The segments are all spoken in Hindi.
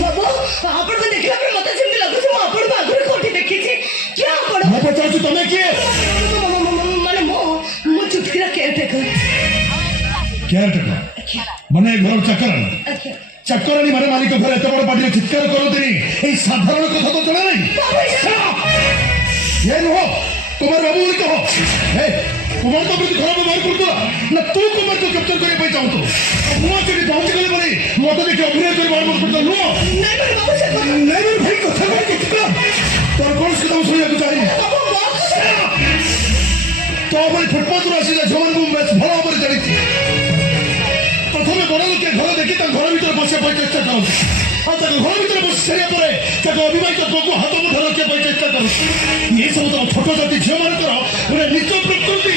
बाबू आपण को देखला पे मते जेमती लागु छ आपण बागुर कोठी देखि छी क्या आपण मैं पचाछु तमे किए माने मो चुटकीरा केयरटेकर माने घर चक्कर चक्करानी माने मालिक घर एत बड़ पार्टी चित्कार करतनी ए साधारण कथा तो जणा नहीं ये नो तुम्हार बाबू बोली कहो ए कुमार तो प्रति खराब व्यवहार करतो ना तू कुमार को कैप्चर करे पई चाहतो मुआ चली पहुंच गले बड़ी मत देखे अभिनय करे बार बार करतो नो नहीं मेरे बाबू से नहीं मेरे भाई कथा कर के चित्कार तोर कौन से तुम सुनिया को चाहिए तो अपने फुटपाथ राशि जा जवान को मैच भला ऊपर चली थी प्रथम बड़ लोक घर देखी घर भर बस चेष्टा कर घर भर बस सारा पर अविवाहित पुओ हाथ मुठा रखा चेष्टा कर ये सब तुम छोट जाति झील मान गोटे निज प्रकृति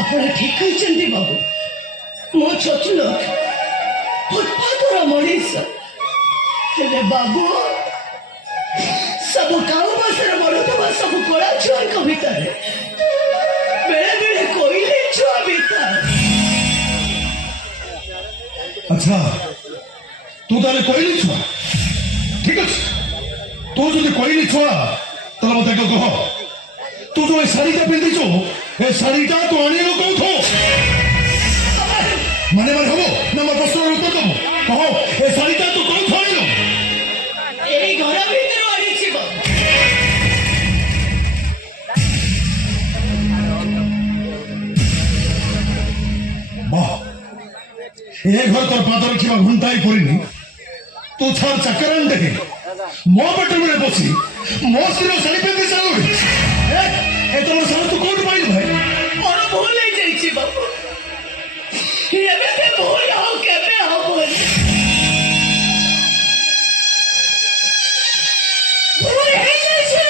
ଆପଣ ଠିକ କହିଛନ୍ତି ବାବୁ ମୋ ଛୋଟ ଲୋକ ଫୁଟପାଥର ମଣିଷ ହେଲେ ବାବୁ ସବୁ କାଉ ବସରେ ବଢୁଥିବା ସବୁ କଳା ଛୁଆଙ୍କ ଭିତରେ ବେଳେ ବେଳେ କୋଇଲି ଛୁଆ ଭିତରେ अच्छा तू ताले कोइली छुआ ठीक अच्छे तू जो कोइली छुआ ताले मत कह तू जो शाढ़ीटा पिंधिचु ए शाढ़ीटा तू आनी कौथो माने माने हम ना मो प्रश्न उत्तर दबो कह ए शाढ़ीटा तू कौथो आनिलो এই ঘর ভিতরে আনিছি वाह ये घर तो पाद रखा घंटा ही पड़नी तू छाड़ चक्कर देखे मो पेट में बसी मो स्त्री शाढ़ी पिंधि सारे तुम सारा तू कौन पाइल भाई ମୋର ଭୁଲ ହେଇଯାଇଛି ବାବୁ ଏବେ ସେ ଭୁଲ ଆଉ କେବେ ହବନି ଭୁଲ ହେଇଯାଇଛି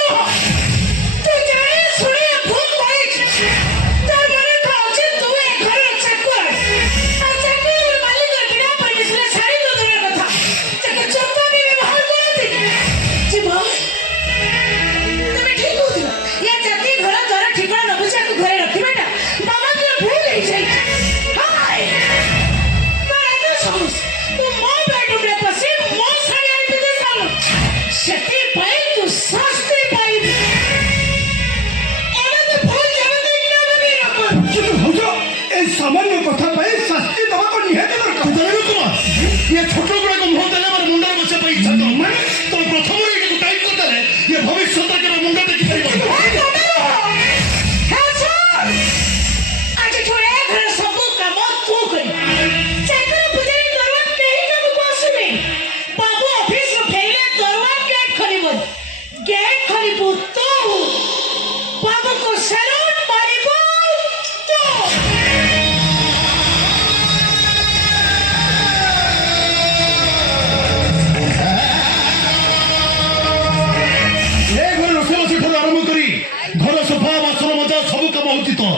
ତୁ ଜାଣି ଶୁଣି ଭୁଲ କରିଛୁ ତାର ମାନେ କହୁଛି ତୁ ଏ ଘର ଚାକର ଆଉ ଚାକର ମାଲିକ ବିନା ପରମିଶନ ଛାଡ଼ି ତ ଦୂର କଥା ତାকে ଚୋପା ବି ବ୍ୟବହାର କରନ୍ତି ଯିବ ତମେ ଠିକ କହୁଥିଲ ୟା ଜାତି ଘର ଦ୍ୱାର ଠିକଣା ନ ବୁଝି ଆକୁ ଘରେ ରଖିବାଟା ବାବାଙ୍କର ଭୁଲ ହେଇଯାଇଛି ହାय ଏତେ ସାହସ ତୁ ମୋ ବେଡରୁମରେ ପଶି ମୋ ସାଙ୍ଗରେ ପିନ୍ଧି ସାରିଲୁ ସେଥିପାଇଁ ତୁ ଶାସ୍ତି ପାଇବୁ ଏମିତି ଭୁଲ ଯେମିତି କେବେ ବି ନ କରୁ କିନ୍ତୁ ଭାଉଜ এই সামান্য কথা পাই শাস্তি দেওয়া কোন নিহাতি দরকার জানিব তোমার ये ছোট গুড়াক মুহ দেলে আমার মুন্ডার বসে পাই ইচ্ছা তো মানে তো প্রথমে এটাকে টাইট করে দেলে ये ভবিষ্যতে কেন মুন্ডা দেখি পারিব ଆଜି ଥରେ ଘର ସବୁ କାମ ତୁ କରି ଚାକର ପୂଜାରୀ ଦରୱାନ କେହି କାମକୁ ଆସିବେ ବାବୁ ଅଫିସରୁ ଫେରିଲେ ଦରୱାନ ଗେଟ୍ ଖୋଲିବ ଗେଟ୍ ଖୋଲିବୁ ତୁ ବାବୁକୁ ସେଲୁଟ ମାରିବୁ ତୁ ए घर रोषेई ठार आरंभ करी घर सफा बासन मजा सब कम होती तो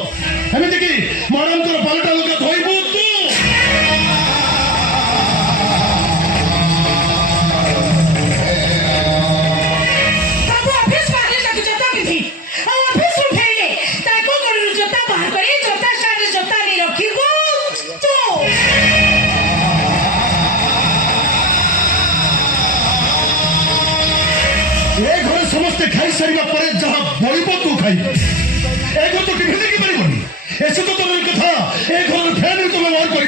एमती कि मैडम पालटा लुगा धोबू तू ବାବୁ ଅଫିସ ବାହାରେ ତାକୁ ଜୋତା ପିନ୍ଧି ଆଉ ଅଫିସରୁ ଫେରିଲେ ତାକୁ ଘରରୁ ଜୋତା ବାହାର କରି ଜୋତା ଷ୍ଟାଣ୍ଡରେ ଜୋତା ନେଇ ରଖିବୁ ତୁ ए घर समस्ते खाई सारा पर जहाँ बड़ब तू खाई ए घर तो टिफिन देखी पारबनी ऐसे तो तुम कथा ए घर फैन तुम व्यवहार कर